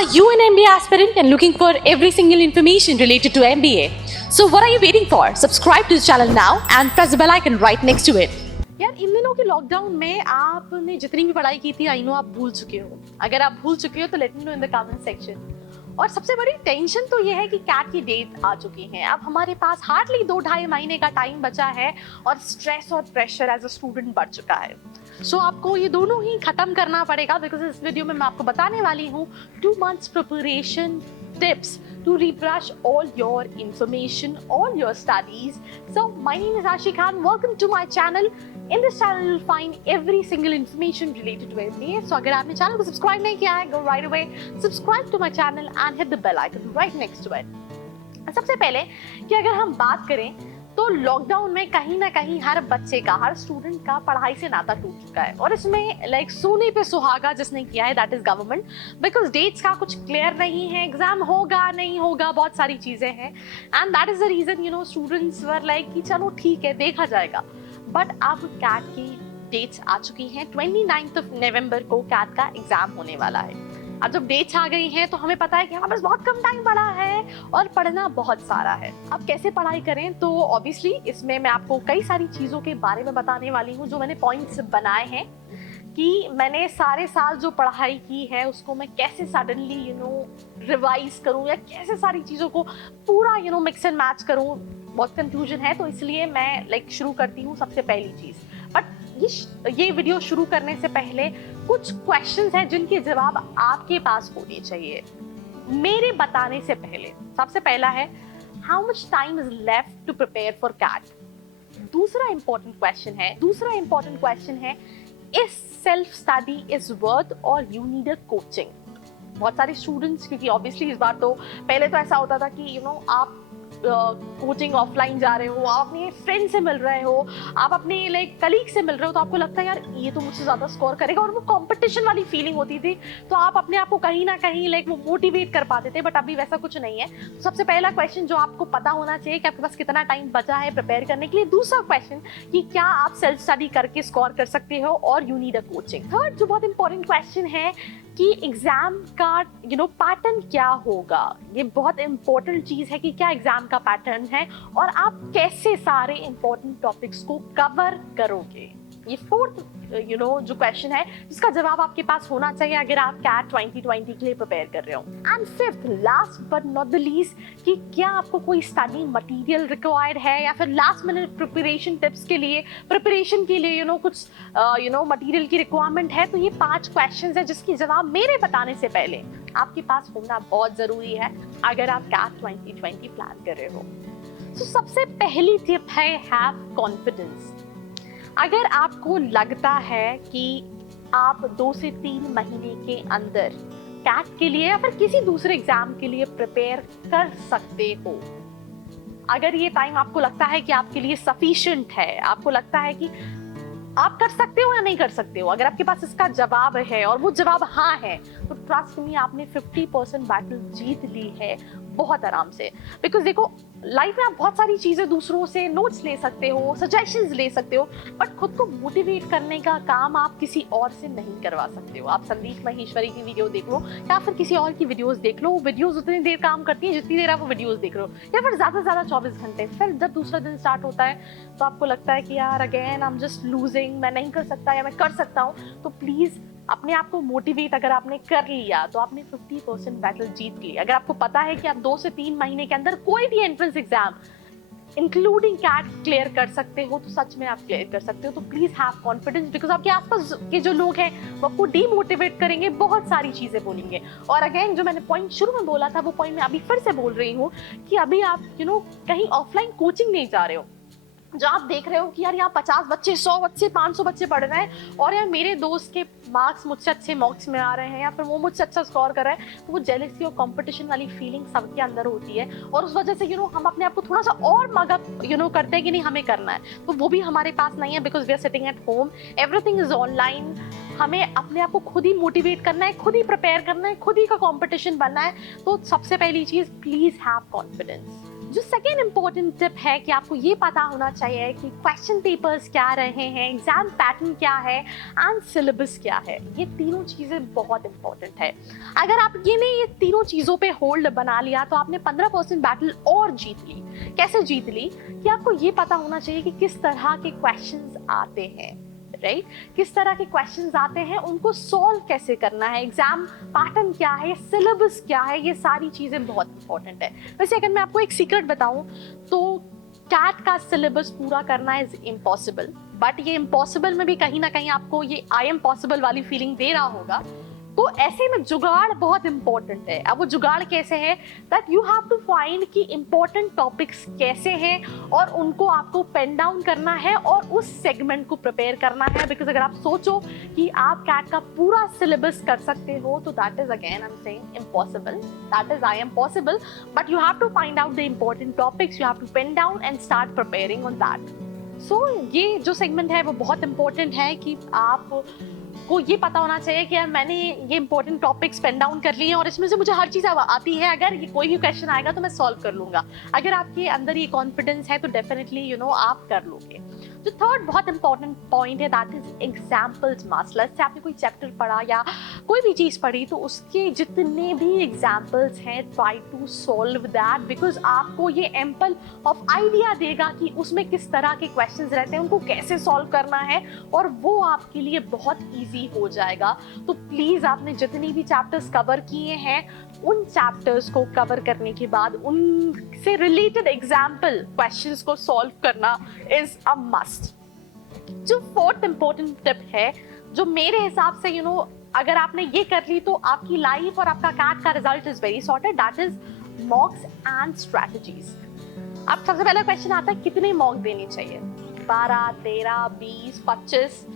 Are you an MBA aspirant and looking for every single information related to MBA? So what are you waiting for? Subscribe to the channel now and press the bell icon right next to it. यार इन दिनों के lockdown में आपने जितनी भी पढ़ाई की थी आई नो आप भूल चुके हो। अगर आप भूल चुके हो तो let me know in the comment section. और सबसे बड़ी टेंशन तो ये है कि कैट की डेट आ चुकी है। अब हमारे पास हार्डली 2-2.5 महीने का टाइम बचा है और स्ट्रेस और प्रेशर एज अ स्टूडेंट बढ़ चुका है। सो आपको ये दोनों ही खत्म करना पड़ेगा बिकॉज इस वीडियो में मैं आपको बताने वाली हूँ 2 months preparation tips to refresh all your information, all your studies. So my name is Ashi Khan. Welcome to my channel. In this channel you'll find every single information related to MBA. So अगर आपने channel को subscribe नहीं किया है, go right away, subscribe to my channel and hit the bell icon right next to it. सबसे पहले कि अगर हम बात करें तो लॉकडाउन में कहीं ना कहीं हर बच्चे का, हर स्टूडेंट का पढ़ाई से नाता टूट चुका है और इसमें लाइक सोने पे सुहागा जिसने किया है that is government. Because dates का कुछ क्लियर नहीं है, एग्जाम होगा नहीं होगा, बहुत सारी चीजें हैं and that is the reason you know students were like कि चलो ठीक है देखा जाएगा। बट अब कैट की डेट्स आ चुकी हैं। 29 नवंबर को कैट का एग्जाम होने वाला है। अब जब डेट्स आ गई हैं तो हमें पता है कि हमारे पास बहुत कम टाइम पड़ा है और पढ़ना बहुत सारा है। अब कैसे पढ़ाई करें तो ऑब्वियसली इसमें मैं आपको कई सारी चीज़ों के बारे में बताने वाली हूँ जो मैंने पॉइंट्स बनाए हैं कि मैंने सारे साल जो पढ़ाई की है उसको मैं कैसे सडनली रिवाइज करूँ या कैसे सारी चीज़ों को पूरा मिक्स एंड मैच करूँ। बहुत कंफ्यूजन है तो इसलिए मैं शुरू करती हूँ सबसे पहली चीज़। बट ये वीडियो शुरू करने से पहले कुछ क्वेश्चंस हैं जिनके जवाब आपके पास होने चाहिए मेरे बताने से पहले। सबसे पहला है how much time is left to prepare for CAT. दूसरा इंपॉर्टेंट क्वेश्चन है is self study is worth or you need a coaching. बहुत सारे स्टूडेंट्स, क्योंकि ऑब्वियसली इस बार तो पहले तो ऐसा होता था कि आप कोचिंग ऑफलाइन जा रहे हो, आप अपने फ्रेंड से मिल रहे हो, आप अपने कलीग से मिल रहे हो तो आपको लगता है यार ये तो मुझसे ज्यादा स्कोर करेगा और वो कंपटीशन वाली फीलिंग होती थी तो आप अपने आप को कहीं ना कहीं वो मोटिवेट कर पाते थे। बट अभी वैसा कुछ नहीं है। तो सबसे पहला क्वेश्चन जो आपको पता होना चाहिए कि आपके पास कितना टाइम बचा है प्रिपेयर करने के लिए। दूसरा क्वेश्चन कि क्या आप सेल्फ स्टडी करके स्कोर कर सकते हो और you need a coaching. Third जो बहुत इंपॉर्टेंट क्वेश्चन है कि एग्जाम का पैटर्न क्या होगा। ये बहुत इंपॉर्टेंट चीज है कि क्या एग्जाम का पैटर्न है और आप कैसे सारे इंपॉर्टेंट टॉपिक्स को कवर करोगे। ये फोर्थ जो क्वेश्चन है जिसका जवाब आपके पास होना चाहिए अगर आप कैट 2020 के लिए प्रिपेयर कर रहे हो। And fifth last but not the least कि क्या आपको कोई स्टडी मटेरियल रिक्वायर्ड है या फिर लास्ट मिनट प्रिपरेशन टिप्स के लिए प्रिपरेशन के लिए कुछ मटेरियल की रिक्वायरमेंट है। तो ये 5 क्वेश्चंस है जिसकी जवाब मेरे बताने से पहले आपके पास होना बहुत जरूरी है अगर आप कैट 2020 प्लान कर रहे हो। तो सबसे पहली टिप है हैव कॉन्फिडेंस। अगर आपको लगता है कि आप 2 से 3 महीने के अंदर कैट के लिए या फिर किसी दूसरे एग्जाम के लिए प्रिपेयर कर सकते हो, अगर ये टाइम आपको लगता है कि आपके लिए सफिशिएंट है, आपको लगता है कि आप कर सकते हो या नहीं कर सकते हो, अगर आपके पास इसका जवाब है और वो जवाब हाँ है तो ट्रस्ट मी आपने 50% बैटल जीत ली है बहुत आराम से। बिकॉज देखो लाइफ में आप बहुत सारी चीजें दूसरों से नोट्स ले सकते हो, सजेशंस ले सकते हो, बट खुद को मोटिवेट करने का काम आप किसी और से नहीं करवा सकते हो। आप संदीप महेश्वरी की वीडियो देख लो या फिर किसी और की वीडियोस देख लो, वो वीडियोस उतनी देर काम करती हैं जितनी देर आप वो वीडियोस देख रहे हो, या फिर ज्यादा से ज्यादा 24 घंटे। फिर जब दूसरा दिन स्टार्ट होता है तो आपको लगता है कि यार again I am just losing, मैं नहीं कर सकता या मैं कर सकता हूँ। तो प्लीज अपने आप को मोटिवेट अगर आपने कर लिया तो आपने 50% बैटल जीत ली। अगर आपको पता है कि आप 2 से 3 महीने के अंदर कोई भी entrance exam including CAT clear कर सकते हो तो सच में आप क्लियर कर सकते हो। तो प्लीज हैव कॉन्फिडेंस बिकॉज आपके आसपास के जो लोग हैं वो आपको डीमोटिवेट करेंगे, बहुत सारी चीजें बोलेंगे। और अगेन जो मैंने पॉइंट शुरू में बोला था वो पॉइंट मैं अभी फिर से बोल रही हूँ कि अभी आप कहीं ऑफलाइन कोचिंग नहीं जा रहे हो जो आप देख रहे हो कि यार यहाँ 50 बच्चे, 100 बच्चे, 500 बच्चे पढ़ रहे हैं और यार मेरे दोस्त के मार्क्स मुझसे अच्छे मार्क्स में आ रहे हैं या फिर वो मुझसे अच्छा स्कोर कर रहा है, तो वो जेलसी और कंपटीशन वाली फीलिंग सबके अंदर होती है और उस वजह से हम अपने आप को थोड़ा सा और मगअप करते हैं कि नहीं हमें करना है, तो वो भी हमारे पास नहीं है because we are sitting at home, everything is online. हमें अपने आप को खुद ही मोटिवेट करना है, खुद ही प्रिपेयर करना है, खुद ही का कंपटीशन बनना है। तो सबसे पहली चीज प्लीज हैव कॉन्फिडेंस। जो सेकेंड इंपॉर्टेंट टिप है कि आपको ये पता होना चाहिए कि क्वेश्चन पेपर्स क्या रहे हैं, एग्जाम पैटर्न क्या है एंड सिलेबस क्या है। ये तीनों चीज़ें बहुत इंपॉर्टेंट है। अगर आप ये तीनों चीज़ों पे होल्ड बना लिया तो आपने 15% बैटल और जीत ली। कैसे जीत ली कि आपको ये पता होना चाहिए कि किस तरह के क्वेश्चंस आते हैं, राइट? किस तरह के क्वेश्चंस आते हैं, उनको सॉल्व कैसे करना है, एग्जाम पैटर्न क्या है, सिलेबस क्या है, ये सारी चीज़ें बहुत इंपॉर्टेंट है। वैसे अगर मैं आपको एक सीक्रेट बताऊं तो कैट का सिलेबस पूरा करना इज इम्पॉसिबल, बट ये इम्पॉसिबल में भी कहीं ना कहीं आपको ये आई एम पॉसिबल वाली फीलिंग दे रहा होगा। तो ऐसे में जुगाड़ बहुत इंपॉर्टेंट है। अब वो जुगाड़ कैसे है, that you have to find कि इंपॉर्टेंट टॉपिक्स कैसे हैं और उनको आपको पेन डाउन करना है और उस सेगमेंट को प्रिपेयर करना है। बिकॉज अगर आप सोचो कि आप कैट का पूरा सिलेबस कर सकते हो तो that is again I am saying impossible, that is I am possible, but you have to find out the important topics, you have to pen down and start preparing on that. So ये जो segment है वो बहुत important है कि आप को ये पता होना चाहिए कि यार मैंने ये इंपॉर्टेंट टॉपिक्स पेन डाउन कर लिए हैं और इसमें से मुझे हर चीज़ आती है। अगर ये कोई भी क्वेश्चन आएगा तो मैं सॉल्व कर लूँगा। अगर आपके अंदर ये कॉन्फिडेंस है तो डेफिनेटली आप कर लोगे। जो थर्ड बहुत इंपॉर्टेंट पॉइंट है that is examples must. Let's say आपने कोई चैप्टर पढ़ा या कोई भी चीज़ पढ़ी तो उसके जितने भी एग्जाम्पल्स हैं try to solve that, because आपको ये एम्पल ऑफ आइडिया देगा कि उसमें किस तरह के क्वेश्चंस रहते हैं, उनको कैसे सॉल्व करना है और वो आपके लिए बहुत ईजी हो जाएगा। तो प्लीज़ आपने जितनी भी चैप्टर्स कवर किए हैं उन चैप्टर्स को कवर करने के बाद उनसे रिलेटेड एग्जाम्पल क्वेश्चंस को सॉल्व करना इज अ मस्ट। जो फोर्थ इंपॉर्टेंट टिप है जो मेरे हिसाब से अगर आपने ये कर ली तो आपकी लाइफ और आपका कैट का result is very sorted, that is मॉक्स and strategies. अब सबसे पहला क्वेश्चन आता है कितने मॉक देने चाहिए, 12, 13, 20, 25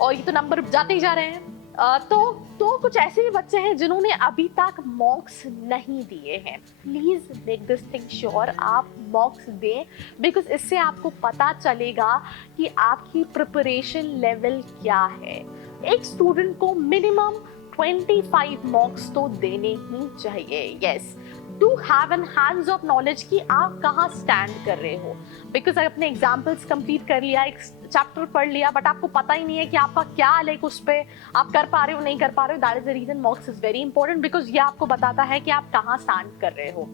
और ये तो नंबर जाते ही जा रहे हैं। तो कुछ ऐसे भी बच्चे हैं जिन्होंने अभी तक मॉक्स नहीं दिए हैं। Please make this thing sure आप मॉक्स दें, बिकॉज इससे आपको पता चलेगा कि आपकी प्रिपरेशन लेवल क्या है। एक स्टूडेंट को मिनिमम 25 मॉक्स तो देने ही चाहिए, yes, to have an hands of knowledge कि आप कहाँ स्टैंड कर रहे हो। बिकॉज आपने एग्जाम्पल्स कंप्लीट कर लिया, एक चैप्टर पढ़ लिया, बट आपको पता ही नहीं है कि आपका क्या लाइक उस पर आप कर पा रहे हो नहीं कर पा रहे हो। That is the reason mocks is very important, because ये आपको बताता है कि आप कहाँ स्टैंड कर रहे हो।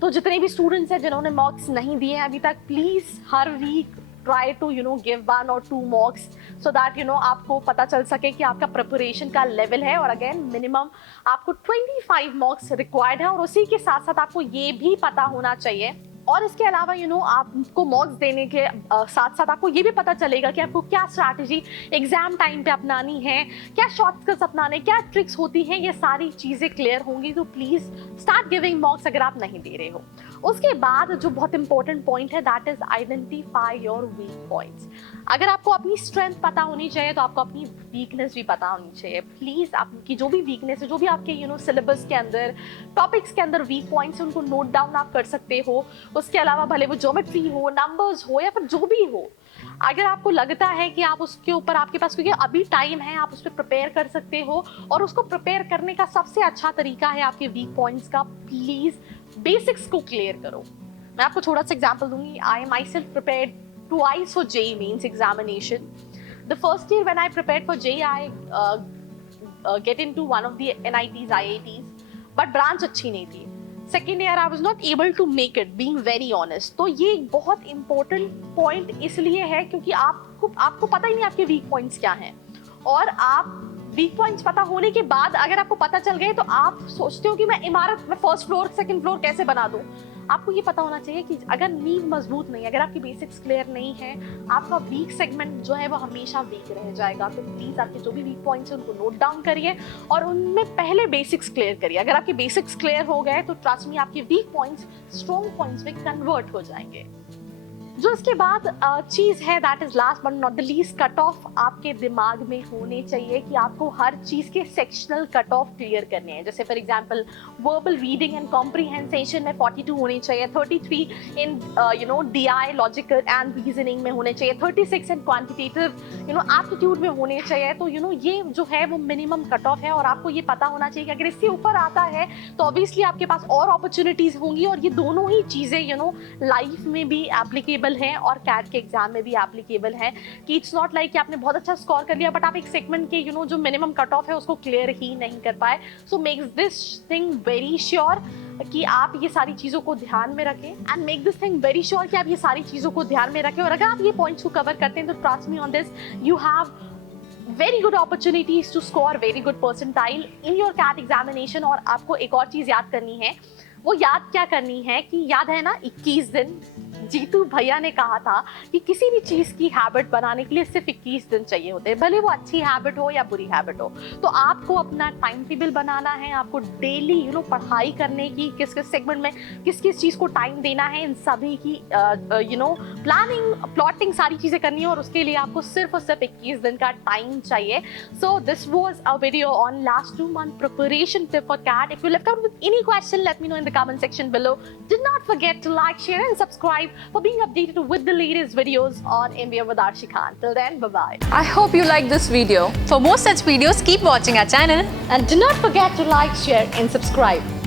तो जितने भी स्टूडेंट्स हैं जिन्होंने मॉक्स नहीं दिए हैं अभी तक, प्लीज हर week try to give 1 or 2 mocks so that आपको पता चल सके कि आपका प्रिपरेशन का लेवल है। और अगेन मिनिमम आपको 25 मॉक्स रिक्वायर्ड है और उसी के साथ साथ आपको ये भी पता होना चाहिए। और इसके अलावा आपको मॉक्स देने के साथ साथ आपको ये भी पता चलेगा कि आपको क्या स्ट्रैटेजी एग्जाम टाइम पे अपनानी है, क्या शॉर्टकट्स अपनाने, क्या ट्रिक्स होती हैं, ये सारी चीज़ें क्लियर होंगी। तो प्लीज़ स्टार्ट गिविंग मॉक्स अगर आप नहीं दे रहे हो। उसके बाद जो बहुत इंपॉर्टेंट पॉइंट है that is identify your weak points. अगर आपको अपनी स्ट्रेंथ पता होनी चाहिए तो आपको अपनी वीकनेस भी पता होनी चाहिए। प्लीज़ आपकी जो भी वीकनेस है, जो भी आपके सिलेबस के अंदर टॉपिक्स के अंदर वीक पॉइंट्स, उनको नोट डाउन आप कर सकते हो। उसके अलावा भले वो ज्योमेट्री हो, नंबर्स हो या फिर जो भी हो, अगर आपको लगता है कि आप उसके ऊपर आपके पास क्योंकि अभी टाइम है आप उस पर प्रिपेयर कर सकते हो। और उसको प्रिपेयर करने का सबसे अच्छा तरीका है आपके वीक पॉइंट्स का, प्लीज़ बेसिक्स को क्लियर करो। मैं आपको थोड़ा सा एग्जांपल दूंगी। I myself prepared twice for JEE Mains examination. The first year when I prepared for JEE, I get into one of the NITs, IITs, but branch अच्छी नहीं थी। Second year I was not able to make it, being very honest. तो ये एक बहुत important point इसलिए है क्योंकि आपको पता ही नहीं आपके weak points क्या हैं। और आप वीक पॉइंट्स पता होने के बाद अगर आपको पता चल गए तो आप सोचते हो कि मैं इमारत में फर्स्ट फ्लोर सेकंड फ्लोर कैसे बना दूं। आपको ये पता होना चाहिए कि अगर नींव मजबूत नहीं है, अगर आपकी बेसिक्स क्लियर नहीं है, आपका वीक सेगमेंट जो है वो हमेशा वीक रह जाएगा। तो प्लीज़ आपके जो भी वीक पॉइंट्स हैं उनको नोट डाउन करिए और उनमें पहले बेसिक्स क्लियर करिए। अगर आपके बेसिक्स क्लियर हो गए तो ट्रस्ट मी आपके वीक पॉइंट्स स्ट्रॉन्ग पॉइंट्स में कन्वर्ट हो जाएंगे। जो इसके बाद चीज़ है that is last but not the least, cut off आपके दिमाग में होने चाहिए कि आपको हर चीज़ के सेक्शनल कट ऑफ क्लियर करने हैं। जैसे for example verbal reading and comprehension में 42 होने चाहिए, 33 in DI logical and reasoning में होने चाहिए, 36 इन क्वांटिटेटिव एप्टीट्यूड में होने चाहिए। तो ये जो है वो मिनिमम कट ऑफ है और आपको ये पता होना चाहिए कि अगर इससे ऊपर आता है तो ऑब्वियसली आपके पास और अपॉर्चुनिटीज होंगी, और ये दोनों ही चीज़ें लाइफ में भी एप्लीकेबल हैं और कैट के एग्जाम में भी एप्लीकेबल है कि इट्स नॉट लाइक कि आपने बहुत अच्छा स्कोर कर लिया बट आप एक सेगमेंट के जो मिनिमम कट ऑफ है उसको क्लियर ही नहीं कर पाए। So makes this thing very sure कि आप ये सारी चीज़ों को ध्यान में रखें, and make this thing very sure कि आप ये सारी चीज़ों को ध्यान में रखें। और अगर आप ये पॉइंट्स को कवर करते हैं तो trust me on this, you have very good opportunities to score very good percentile in your CAT examination। और आपको एक और चीज़ याद करनी है, वो याद क्या करनी है कि याद है ना 21 दिन जीतू भैया ने कहा था कि किसी भी चीज़ की हैबिट बनाने के लिए सिर्फ 21 दिन चाहिए होते हैं, भले वो अच्छी हैबिट हो या बुरी हैबिट हो। तो आपको अपना टाइम टेबल बनाना है, आपको डेली पढ़ाई करने की, किस किस सेगमेंट में किस किस चीज़ को टाइम देना है, इन सभी की प्लानिंग प्लॉटिंग सारी चीज़ें करनी है, और उसके लिए आपको सिर्फ और सिर्फ 21 दिन का टाइम चाहिए। So this was a video on last 2 month preparation tip for CAT. If you left out with any question, let me know in the comment section below. Do not forget to like, share and subscribe for being updated with the latest videos on MBA with Arshi Khan. Till then, bye-bye. I hope you liked this video. For more such videos, keep watching our channel. And do not forget to like, share and subscribe.